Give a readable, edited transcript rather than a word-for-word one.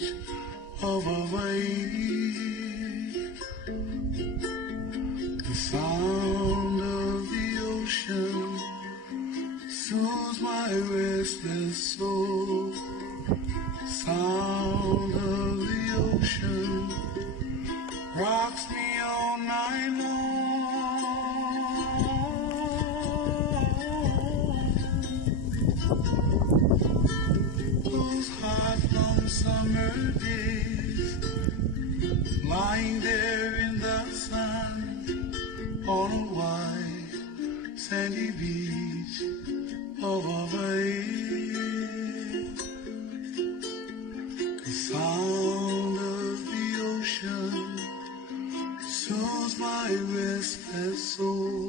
beach of Hawaii. The sound of the ocean soothes my restless soul. Sound of the ocean rocks me all night long. Those hot long summer days, lying there in the sun on a white sandy beach of Hawaii. The sound of the ocean soothes my restless soul.